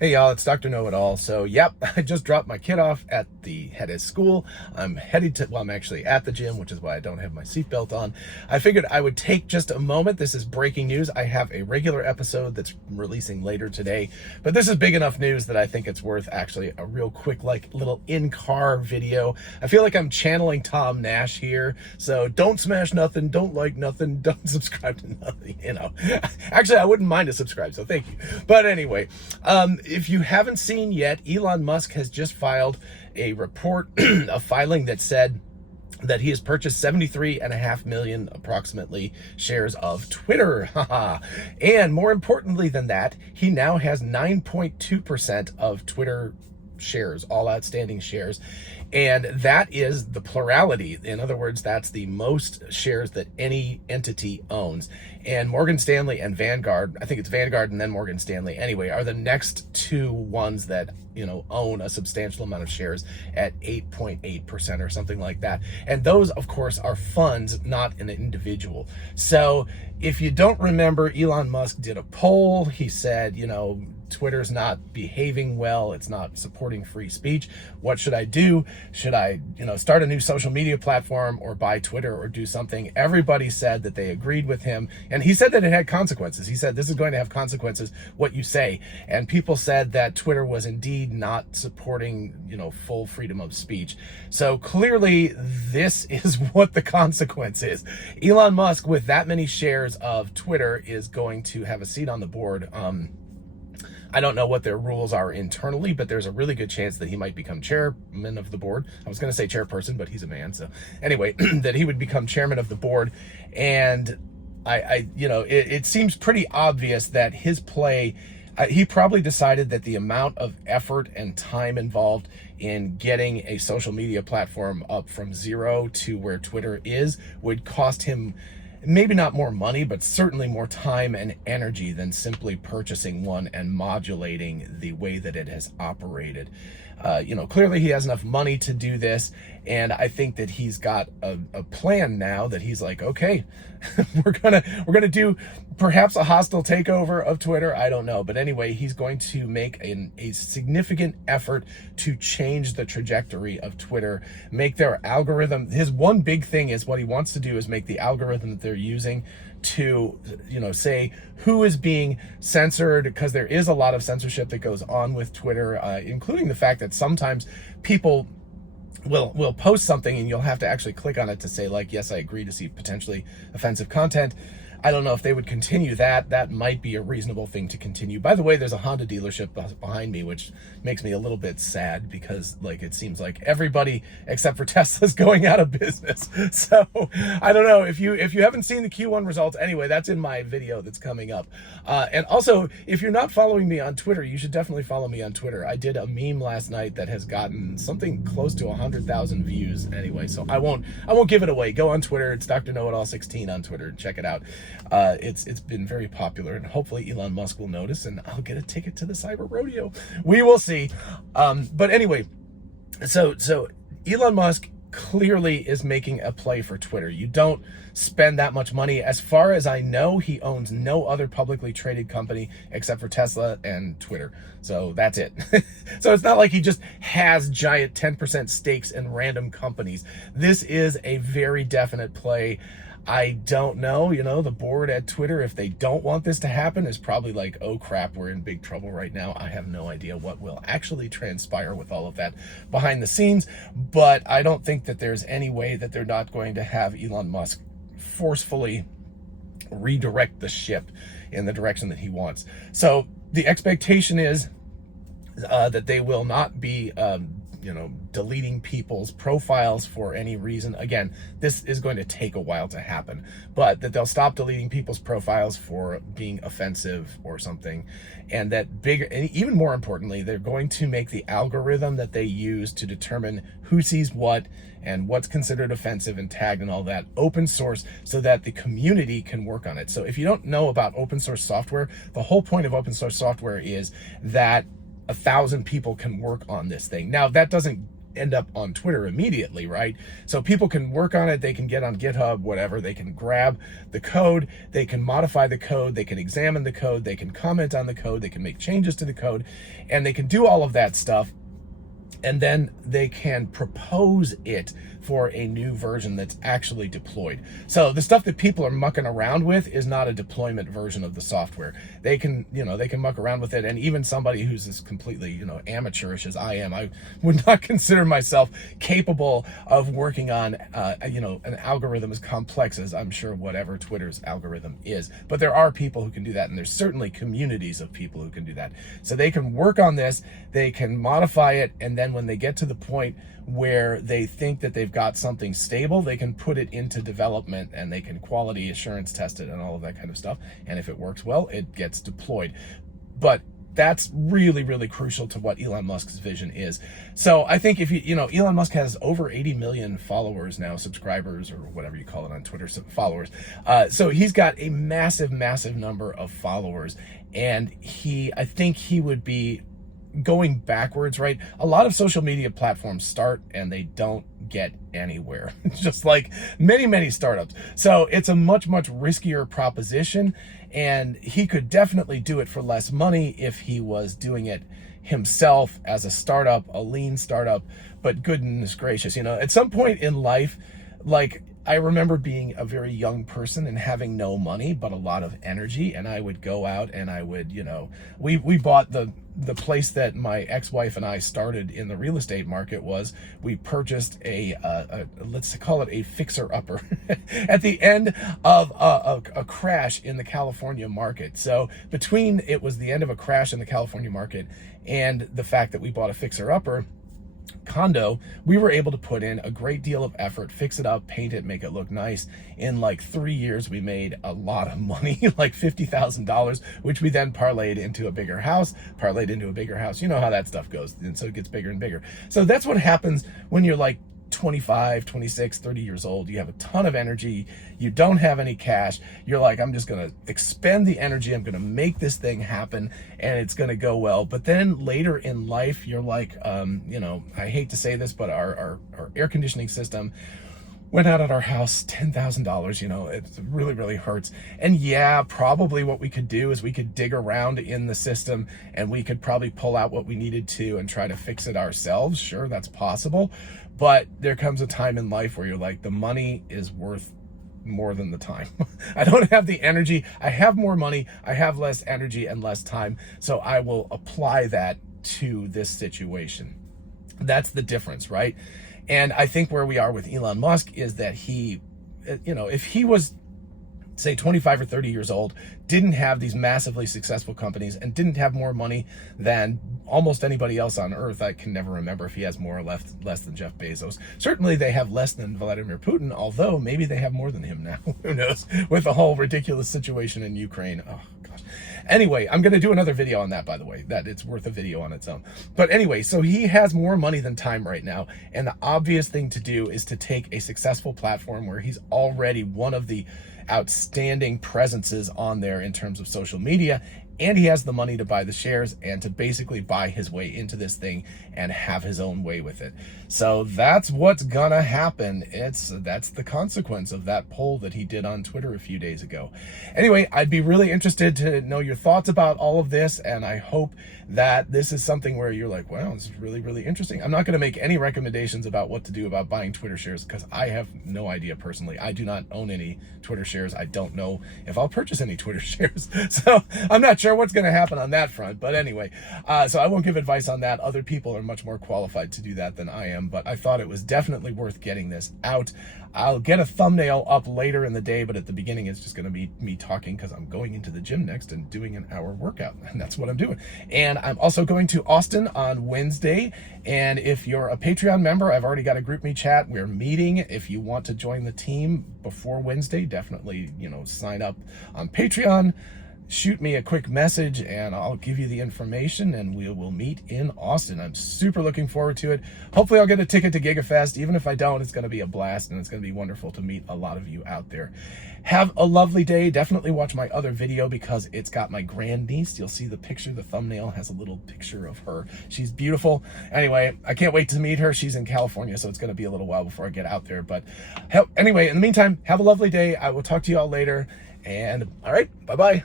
Hey y'all, it's Dr. Know-It-All. So yep, I just dropped my kid off at the head of school. I'm headed to, well, I'm actually at the gym, which is why I don't have my seatbelt on. I figured I would take just a moment. This is breaking news. I have a regular episode that's releasing later today, but this is big enough news that I think it's worth actually a real quick, like little in-car video. I feel like I'm channeling Tom Nash here. So don't smash nothing, don't like nothing, don't subscribe to nothing, you know. Actually, I wouldn't mind a subscribe, so thank you. But anyway, if you haven't seen yet, Elon Musk has just filed a report, a filing that said that he has purchased 73.5 million approximately shares of Twitter. And more importantly than that, he now has 9.2% of Twitter shares, all outstanding shares. And that is the plurality. In other words, that's the most shares that any entity owns. And Morgan Stanley and Vanguard, I think it's Vanguard and then Morgan Stanley anyway, are the next two ones that, you know, own a substantial amount of shares at 8.8% or something like that. And those, of course, are funds, not an individual. So if you don't remember, Elon Musk did a poll. He said, you know, Twitter's not behaving well. It's not supporting free speech. What should I do? Should I, you know, start a new social media platform or buy Twitter or do something? Everybody said that they agreed with him. And he said that it had consequences. He said, this is going to have consequences, what you say. And people said that Twitter was indeed not supporting, you know, full freedom of speech. So clearly this is what the consequence is. Elon Musk, with that many shares of Twitter, is going to have a seat on the board. I don't know what their rules are internally, but there's a really good chance that he might become chairman of the board. I was going to say chairperson, but he's a man. So anyway, that he would become chairman of the board. And you know, it seems pretty obvious that his play, he probably decided that the amount of effort and time involved in getting a social media platform up from zero to where Twitter is would cost him maybe not more money, but certainly more time and energy than simply purchasing one and modulating the way that it has operated. You know, clearly he has enough money to do this, and I think that he's got a plan now that he's like, okay, we're gonna do perhaps a hostile takeover of Twitter. I don't know, but anyway, he's going to make a significant effort to change the trajectory of Twitter, make their algorithm. His one big thing is what he wants to do is make the algorithm that they're using to, you know, say who is being censored, because there is a lot of censorship that goes on with Twitter, including the fact that sometimes people will post something and you'll have to actually click on it to say, like, yes, I agree to see potentially offensive content. I don't know if they would continue that. That might be a reasonable thing to continue. By the way, there's a Honda dealership behind me, which makes me a little bit sad because, like, it seems like everybody except for Tesla is going out of business. So I don't know if you haven't seen the Q1 results. Anyway, that's in my video that's coming up. And also, if you're not following me on Twitter, you should definitely follow me on Twitter. I did a meme last night that has gotten something close to 100,000 views. Anyway, so I won't give it away. Go on Twitter. It's Dr. Know-It-All 16 on Twitter. Check it out. It's been very popular, and hopefully Elon Musk will notice and I'll get a ticket to the cyber rodeo. We will see. But anyway, so Elon Musk clearly is making a play for Twitter. You don't spend that much money. As far as I know, he owns no other publicly traded company except for Tesla and Twitter. So that's it. So it's not like he just has giant 10% stakes in random companies. This is a very definite play. I don't know, you know, the board at Twitter, if they don't want this to happen, is probably like, oh crap, we're in big trouble right now. I have no idea what will actually transpire with all of that behind the scenes, but I don't think that there's any way that they're not going to have Elon Musk forcefully redirect the ship in the direction that he wants. So the expectation is that they will not be you know, deleting people's profiles for any reason. Again, this is going to take a while to happen, but that they'll stop deleting people's profiles for being offensive or something. And that bigger, and even more importantly, they're going to make the algorithm that they use to determine who sees what and what's considered offensive and tagged and all that open source, so that the community can work on it. So if you don't know about open source software, the whole point of open source software is that 1,000 people can work on this thing. Now, that doesn't end up on Twitter immediately, right? So people can work on it, they can get on GitHub, whatever, they can grab the code, they can modify the code, they can examine the code, they can comment on the code, they can make changes to the code, and they can do all of that stuff. And then they can propose it for a new version that's actually deployed. So the stuff that people are mucking around with is not a deployment version of the software. They can, they can muck around with it. And even somebody who's as completely, amateurish as I am, I would not consider myself capable of working on, an algorithm as complex as I'm sure whatever Twitter's algorithm is. But there are people who can do that. And there's certainly communities of people who can do that. So they can work on this, they can modify it, and then when they get to the point where they think that they've got something stable, they can put it into development and they can quality assurance test it and all of that kind of stuff. And if it works well, it gets deployed. But that's really, really crucial to what Elon Musk's vision is. So I think if Elon Musk has over 80 million followers now, subscribers or whatever you call it on Twitter, followers. So he's got a massive, massive number of followers. And I think he would be going backwards, right? A lot of social media platforms start and they don't get anywhere, just like many, many startups. So it's a much, much riskier proposition, and he could definitely do it for less money if he was doing it himself as a startup, a lean startup. But goodness gracious, at some point in life, like, I remember being a very young person and having no money, but a lot of energy. And I would go out and I would, we bought the place that my ex-wife and I started in the real estate market we purchased let's call it a fixer-upper at the end of a crash in the California market. So it was the end of a crash in the California market and the fact that we bought a fixer-upper condo, we were able to put in a great deal of effort, fix it up, paint it, make it look nice. In like 3 years, we made a lot of money, like $50,000, which we then parlayed into a bigger house, You know how that stuff goes. And so it gets bigger and bigger. So that's what happens when you're like 25, 26, 30 years old. You have a ton of energy. You don't have any cash. You're like, I'm just going to expend the energy. I'm going to make this thing happen and it's going to go well. But then later in life, you're like, I hate to say this, but our air conditioning system went out at our house, $10,000, it really, really hurts. And yeah, probably what we could do is we could dig around in the system and we could probably pull out what we needed to and try to fix it ourselves. Sure, that's possible. But there comes a time in life where you're like, the money is worth more than the time. I don't have the energy. I have more money. I have less energy and less time. So I will apply that to this situation. That's the difference, right? And I think where we are with Elon Musk is that he, if he was, say, 25 or 30 years old, didn't have these massively successful companies and didn't have more money than almost anybody else on earth. I can never remember if he has more or less than Jeff Bezos. Certainly they have less than Vladimir Putin, although maybe they have more than him now. Who knows? With the whole ridiculous situation in Ukraine. Oh, gosh. Anyway, I'm going to do another video on that, by the way, that it's worth a video on its own. But anyway, so he has more money than time right now. And the obvious thing to do is to take a successful platform where he's already one of the outstanding presences on there in terms of social media, and he has the money to buy the shares and to basically buy his way into this thing and have his own way with it. So that's what's gonna happen. That's the consequence of that poll that he did on Twitter a few days ago. Anyway, I'd be really interested to know your thoughts about all of this, and I hope that this is something where you're like, wow, this is really, really interesting. I'm not gonna make any recommendations about what to do about buying Twitter shares because I have no idea personally. I do not own any Twitter shares. I don't know if I'll purchase any Twitter shares. So I'm not sure what's gonna happen on that front. But anyway, so I won't give advice on that. Other people are much more qualified to do that than I am, but I thought it was definitely worth getting this out. I'll get a thumbnail up later in the day, but at the beginning it's just going to be me talking because I'm going into the gym next and doing an hour workout, and that's what I'm doing. And I'm also going to Austin on Wednesday, and if you're a Patreon member, I've already got a GroupMe chat. We're meeting. If you want to join the team before Wednesday, definitely, sign up on Patreon. shoot me a quick message and I'll give you the information, and we will meet in Austin. I'm super looking forward to it. Hopefully I'll get a ticket to GigaFest. Even if I don't, it's going to be a blast, and it's going to be wonderful to meet a lot of you out there. Have a lovely day. Definitely watch my other video because it's got my grandniece. You'll see the picture. The thumbnail has a little picture of her. She's beautiful. Anyway, I can't wait to meet her. She's in California, so it's going to be a little while before I get out there. But anyway, in the meantime, have a lovely day. I will talk to you all later. And all right, bye-bye.